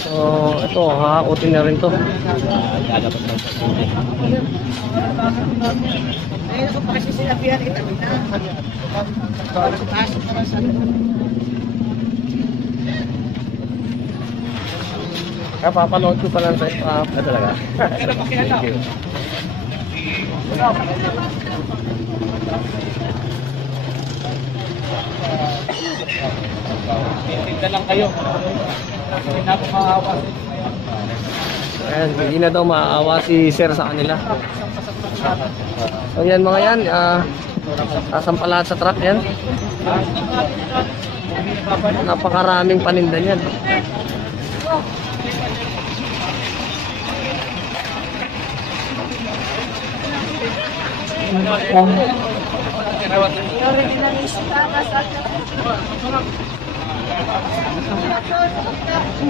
So, ito, hakutin na rin to. Kaya papanood ko pa lang sa talaga. Thank you. Tinda lang kayo. Hindi na maawa. Ayan, hindi na daw maawa si sir sa kanila. So yan mga yan, sasampa lahat sa truck yan. Napakaraming paninda yan.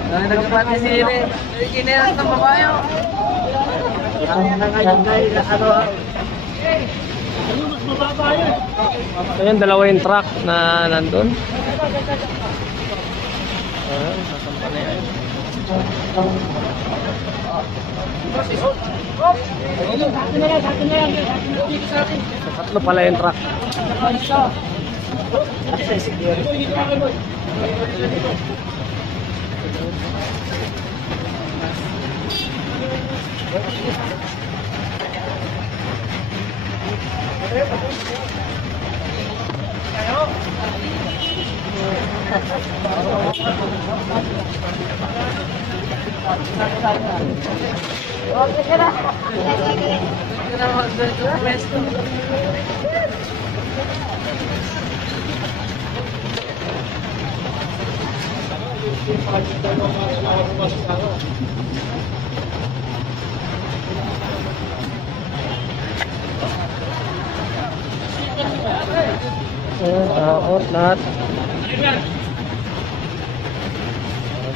Nagpapati si Ire. Kinayang ng babae. So yan, dalawa yung truck na nandun. Sasampa na yan. So, tatlo pala yung truck. Takot lahat.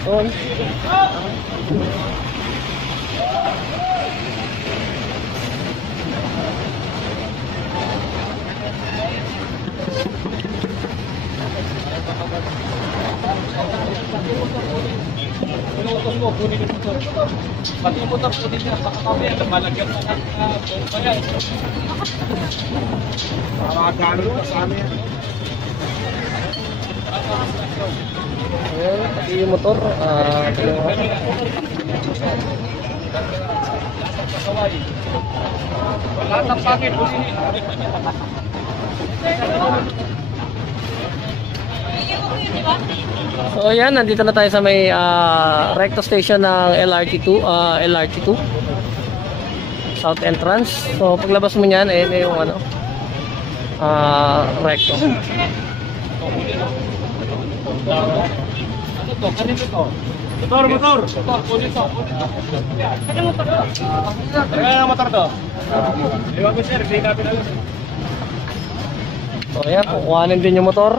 Takot. Pinutos mo, kunin yung motor. Pati yung motor, kunin niya. Baka mamaya, malagyan na ng bomba yan. Makakagano ka sa amin. Ayan, pati yung motor. Wala nang pangit, kunin. So ayan, nandito na tayo sa may recto station ng LRT2, LRT2 South Entrance. So paglabas mo niyan, ayun yung ano, recto. Ano to? Kanino to? Motor, motor! Motor, kunin to. Kanino motor to? Kanino motor to? Ewan ko sir, hindi natin alam. So ayan, kukuhanin din yung motor.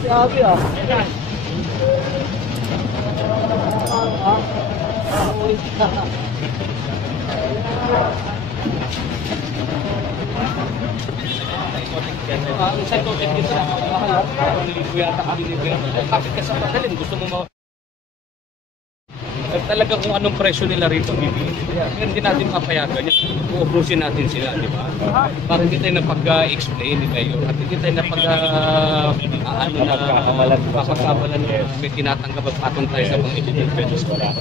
Grabe ah. Isang token dito na mahal. Naliligo yata kami dito. Kapit ka sa padaling, gusto mo talaga kung anong presyo nila rito bibili. Hindi natin mapayagan yan. Uubrusin natin sila, di ba? Para hindi tayo napag-explain, di ba yun? At hindi tayo napagkamalan na may tinatanggap at patong tayo sa mga independence. Lalo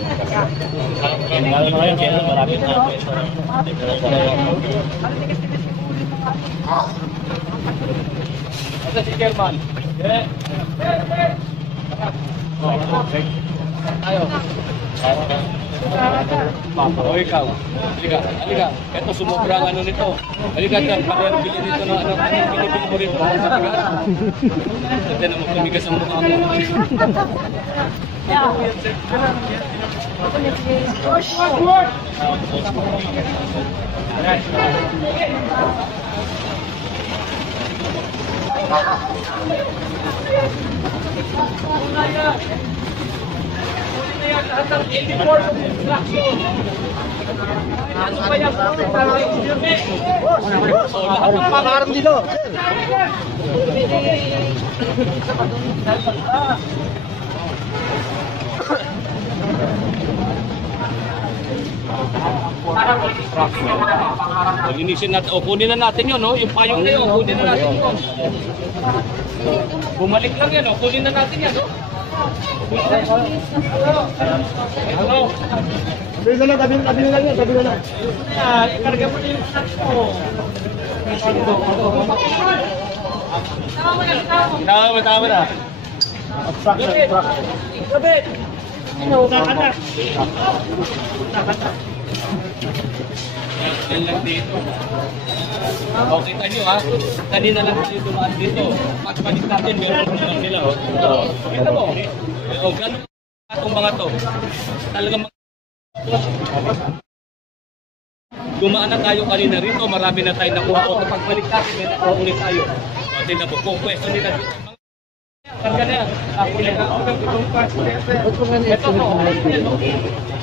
na ngayon, kaya marami na pwesto. Ito si Kerman. Tayo. O ikaw. Halika, halika. Ito, sumobra ang ano nito. Halika dyan, parang bili nito ng ano, ano yung pinipili mo rito? Sa tigas? Ito naman, tumigas ang mukha mo. Pangarap dito. Linisin natin. O, kunin na natin yun, no? Yung payong na yun, kunin na natin yun. Bumalik lang yan, no? Kunin na natin yan, no? Hello? Tabi na lang, tabi na lang yan, tabi na lang. Ikarga mo na yung snacks mo. Tama na. Abstraction, abstraction. Gabi! Usakan na. Yan lang dito. O, kita nyo ha. Kanina lang tayo dumaan dito. Pagbalik natin, meron lang sila. O, kita mo. O, gano'n itong mga to. Talagang dumaan na tayo kanina rito. Marami na tayo nakuha. O, pagbalik natin, may nakuha ulit tayo. O, tinan mo. Kung pwesto nila dito. Karga na yan. Ako na yan. Ito mo.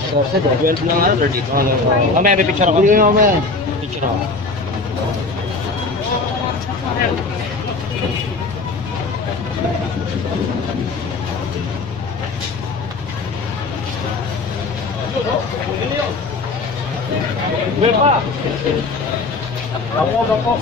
12 na nga, 30. Mamaya may picture ako. Hindi ko naman. Picture ako. Berpa? Gapo.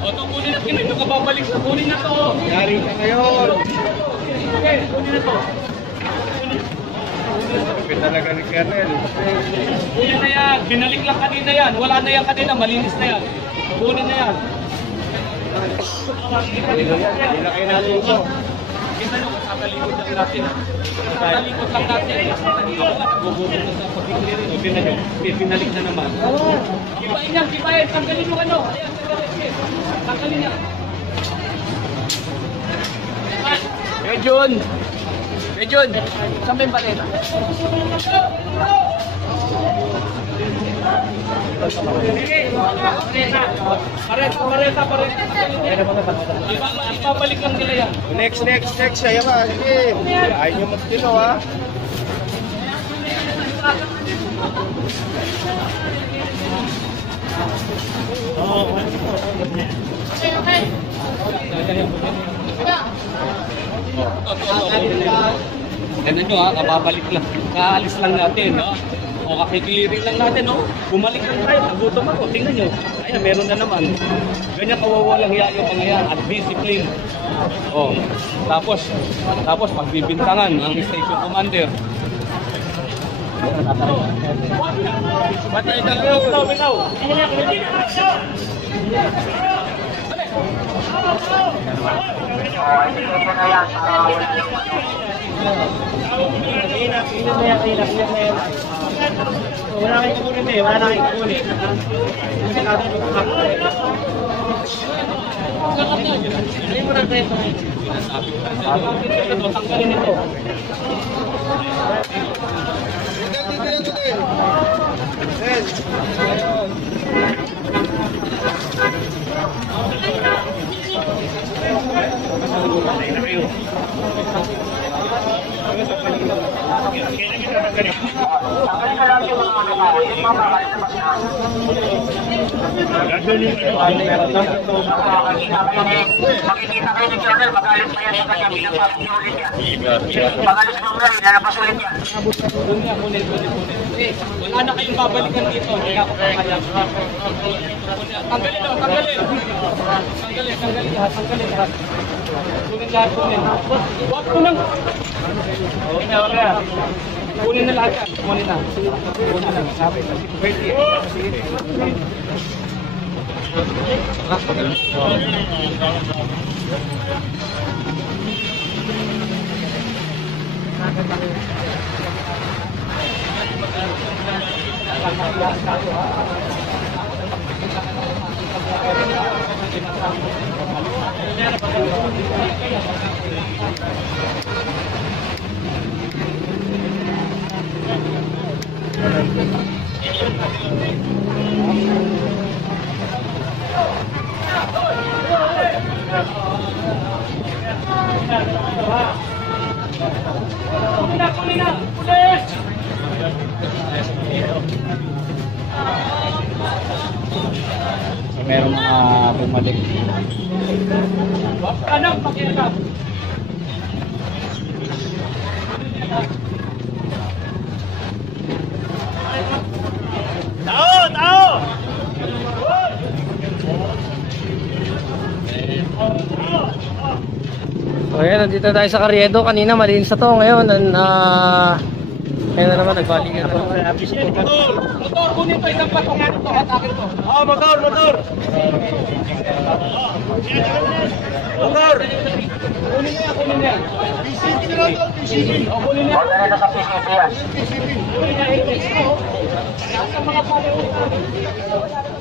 O, ito kunin natin. Ito ka babalik sa kunin na to. Yari ka ngayon. Okay, kunin na to. Talaga ni Kernel. Kunin na yan. Binalik lang kanina yan. Wala na yan kanina. Malinis na yan. Kunin na yan. Hindi na kayo natin ito. Kita nyo, katalikod lang natin. Katalikod lang natin. Gugulong na sa pag-ikli rin. Tingnan nyo, binalik na naman. Kibain yan, kibain. Tanggalin yung ano. Ayan, tanggalin yan. Medyon! Medyon! Saan ba yung baleta? Pareta. Ipabalik lang nila yan. Next. Ayaw ka. Sige. Ayaw nyo magtino ha. Ganun nyo ha, kababalik lang. Kaalis lang natin, no? O kakikiliring lang natin, no? Bumalik lang tayo, nagutom ako. Tingnan nyo. Ayan, meron na naman. Ganyan kawawalang hiya yung mga yan. At discipline. O, tapos pagbibintangan ang station commander. Patay na kayo, bitaw. Wala kayong kukunin eh. Wala na kayong kukunin. Hindi mo na preso. Tanggalin ito. Yes. Makikita kayo ni Colonel, magalit pa yan sa kanya, pinapasok niyo ulit yan. Magalit mo nga, ilalabas ulit yan. Wala na kayong babalikan dito. Hindi ako papaya. Tanggalin. Tanggalin lahat. Kunin lahat. Huwag ko nang. Wag na. Kunin na lahat yan. Kunin na. Sabi. Pwede. Kunin na! Pulis! So, meron mga bumalik. Wag ka nang pakialam. So ayan, nandito tayo sa Carriedo. Kanina malinis na to. Ngayon, ngayon na naman, nagbalikan na. Motor, kunin to. Isang patong yan ito. Hatakin to. Motor! Kunin niya. PCP na lang to. PCP. Kunin niya. Huwag na rin sa PCP yan. Kunin niya. Kunin niya. Ang mga pala.